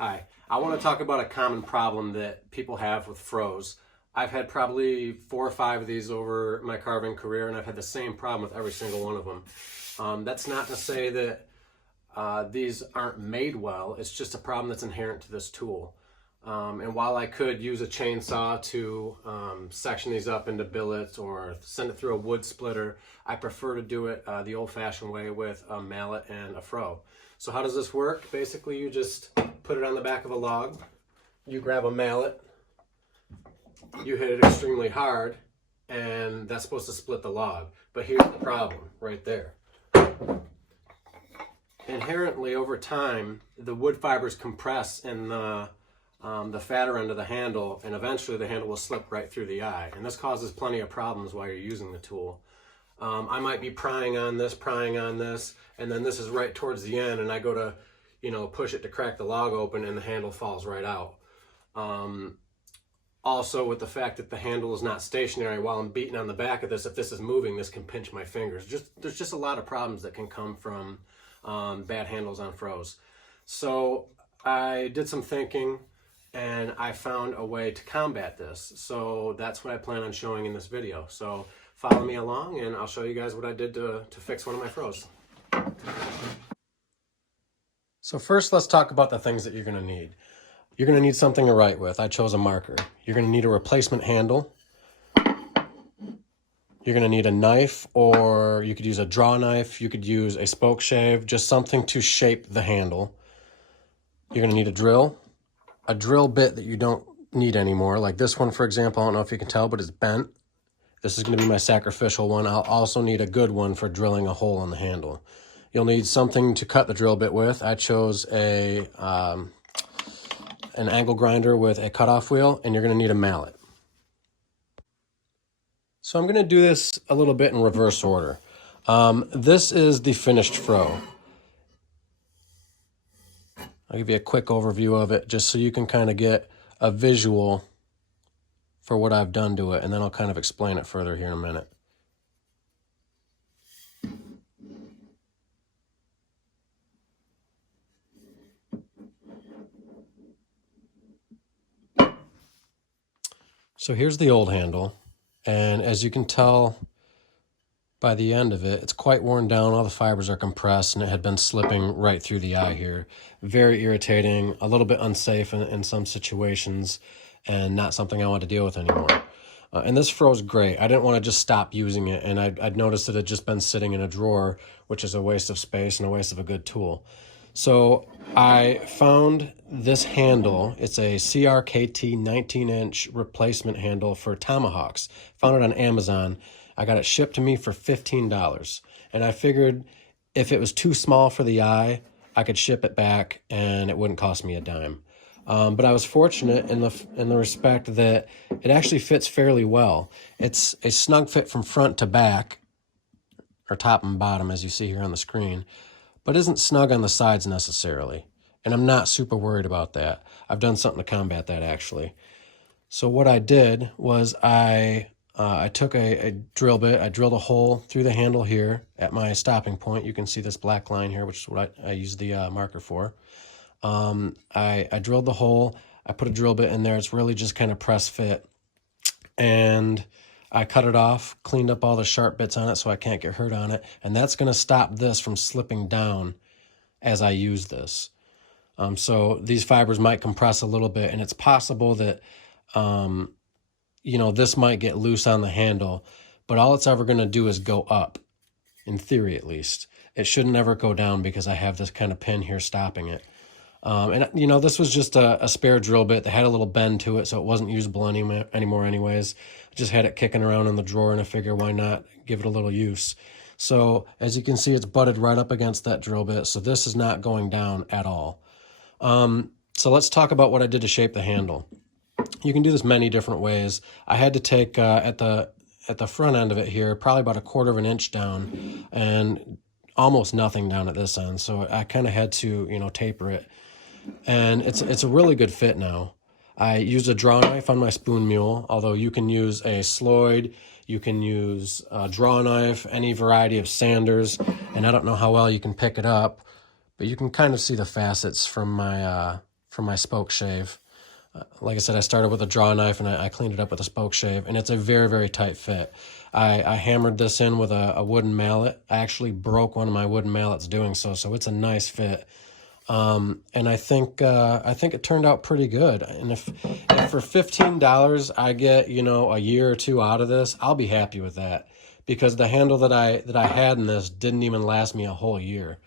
Hi, I want to talk about a common problem that people have with Froes. I've had probably 4 or 5 of these over my carving career, and I've had the same problem with every single one of them. That's not to say that these aren't made well, it's just a problem that's inherent to this tool. And while I could use a chainsaw to section these up into billets or send it through a wood splitter, I prefer to do it the old-fashioned way with a mallet and a Froe. So how does this work? Basically, you just put it on the back of a log, you grab a mallet, you hit it extremely hard, and that's supposed to split the log. But here's the problem right there. Inherently, over time, the wood fibers compress in the fatter end of the handle, and eventually the handle will slip right through the eye. And this causes plenty of problems while you're using the tool. I might be prying on this, and then this is right towards the end, and I go to, push it to crack the log open, and the handle falls right out. Also, with the fact that the handle is not stationary while I'm beating on the back of this, if this is moving, this can pinch my fingers. There's just a lot of problems that can come from bad handles on Froes. So I did some thinking, and I found a way to combat this. So that's what I plan on showing in this video. So follow me along, and I'll show you guys what I did to fix one of my Froes. So first, let's talk about the things that you're going to need. You're going to need something to write with. I chose a marker. You're going to need a replacement handle. You're going to need a knife, or you could use a draw knife. You could use a spoke shave, just something to shape the handle. You're going to need a drill bit that you don't need anymore. Like this one, for example, I don't know if you can tell, but it's bent. This is going to be my sacrificial one. I'll also need a good one for drilling a hole in the handle. You'll need something to cut the drill bit with. I chose an angle grinder with a cutoff wheel, and you're going to need a mallet. So I'm going to do this a little bit in reverse order. This is the finished Froe. I'll give you a quick overview of it just so you can kind of get a visual for what I've done to it, and then I'll kind of explain it further here in a minute. So here's the old handle, and as you can tell by the end of it, it's quite worn down. All the fibers are compressed, and it had been slipping right through the eye here. Very irritating, a little bit unsafe in some situations, and not something I want to deal with anymore. And this Froe's great. I didn't want to just stop using it, and I'd noticed that it had just been sitting in a drawer, which is a waste of space and a waste of a good tool. So I found this handle. It's a CRKT 19-inch replacement handle for tomahawks. Found it on Amazon. I got it shipped to me for $15. And I figured if it was too small for the eye, I could ship it back and it wouldn't cost me a dime. But I was fortunate in the respect that it actually fits fairly well. It's a snug fit from front to back, or top and bottom, as you see here on the screen, but isn't snug on the sides necessarily. And I'm not super worried about that. I've done something to combat that, actually. So what I did was I took a drill bit. I drilled a hole through the handle here at my stopping point. You can see this black line here, which is what I used the marker for. I drilled the hole. I put a drill bit in there. It's really just kind of press fit. And I cut it off, cleaned up all the sharp bits on it so I can't get hurt on it. And that's going to stop this from slipping down as I use this. So these fibers might compress a little bit, and it's possible that, this might get loose on the handle, but all it's ever going to do is go up, in theory at least. It shouldn't ever go down because I have this kind of pin here stopping it. This was just a spare drill bit that had a little bend to it, so it wasn't usable anymore anyways. I just had it kicking around in the drawer, and I figure why not give it a little use. So as you can see, it's butted right up against that drill bit, so this is not going down at all. So let's talk about what I did to shape the handle. You can do this many different ways. I had to take at the front end of it here, probably about 1/4 inch down, and almost nothing down at this end. So I kind of had to, taper it. And it's a really good fit now. I used a draw knife on my spoon mule, although you can use a Sloyd, you can use a draw knife, any variety of sanders, and I don't know how well you can pick it up, but you can kind of see the facets from my for my spoke shave. Like I said, I started with a draw knife and I cleaned it up with a spoke shave, and it's a very, very tight fit. I hammered this in with a wooden mallet. I actually broke one of my wooden mallets doing so, so it's a nice fit. And I think it turned out pretty good. And if for $15 I get, you know, a year or two out of this, I'll be happy with that, because the handle that I had in this didn't even last me a whole year.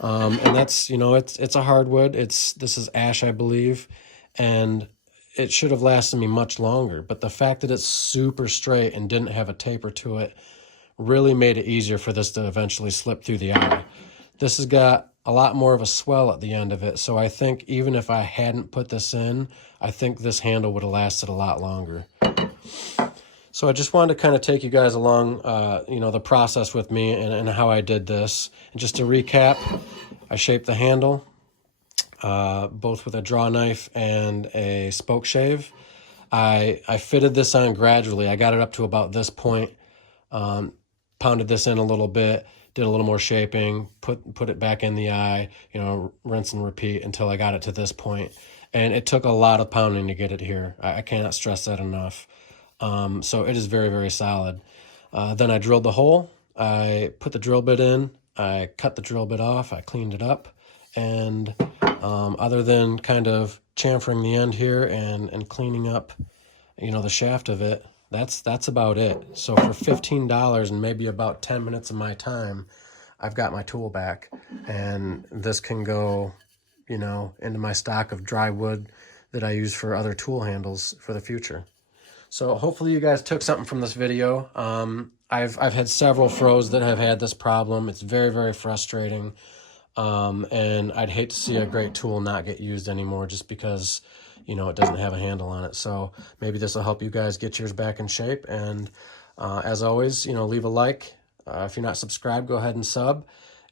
And that's, you know, it's a hardwood. This is ash, I believe, and it should have lasted me much longer. But the fact that it's super straight and didn't have a taper to it really made it easier for this to eventually slip through the eye. This has got a lot more of a swell at the end of it, so I think even if I hadn't put this in, I think this handle would have lasted a lot longer. So I just wanted to kind of take you guys along, you know, the process with me and how I did this. And just to recap, I shaped the handle, both with a draw knife and a spoke shave. I fitted this on gradually. I got it up to about this point, pounded this in a little bit, did a little more shaping, put it back in the eye, you know, rinse and repeat until I got it to this point. And it took a lot of pounding to get it here. I cannot stress that enough. So it is very, very solid. Then I drilled the hole. I put the drill bit in. I cut the drill bit off. I cleaned it up. And other than kind of chamfering the end here and cleaning up, you know, the shaft of it, that's about it. So for $15 and maybe about 10 minutes of my time, I've got my tool back. And this can go, you know, into my stock of dry wood that I use for other tool handles for the future. So hopefully you guys took something from this video. I've had several Froes that have had this problem. It's very, very frustrating. And I'd hate to see a great tool not get used anymore just because, you know, it doesn't have a handle on it. So maybe this will help you guys get yours back in shape. And as always, you know, leave a like. If you're not subscribed, go ahead and sub.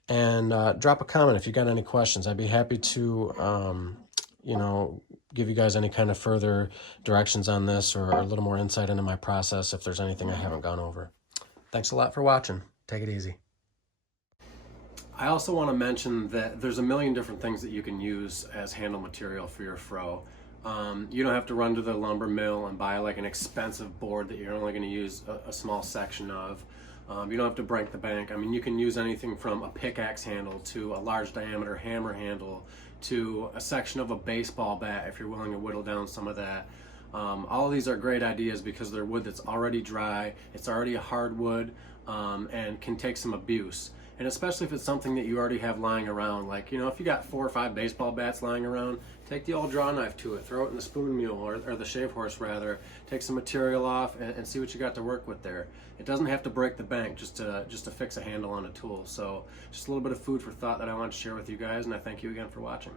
And drop a comment if you got any questions. I'd be happy to, you know, give you guys any kind of further directions on this or a little more insight into my process if there's anything I haven't gone over. Thanks a lot for watching. Take it easy. I also want to mention that there's a million different things that you can use as handle material for your Froe. You don't have to run to the lumber mill and buy like an expensive board that you're only going to use a small section of. You don't have to break the bank. I mean, you can use anything from a pickaxe handle to a large diameter hammer handle to a section of a baseball bat if you're willing to whittle down some of that. All of these are great ideas because they're wood that's already dry, it's already a hardwood, and can take some abuse. And especially if it's something that you already have lying around, like, you know, if you got 4 or 5 baseball bats lying around, take the old draw knife to it, throw it in the spoon mule or the shave horse rather, take some material off and see what you got to work with there. It doesn't have to break the bank just to fix a handle on a tool. So just a little bit of food for thought that I wanted to share with you guys, and I thank you again for watching.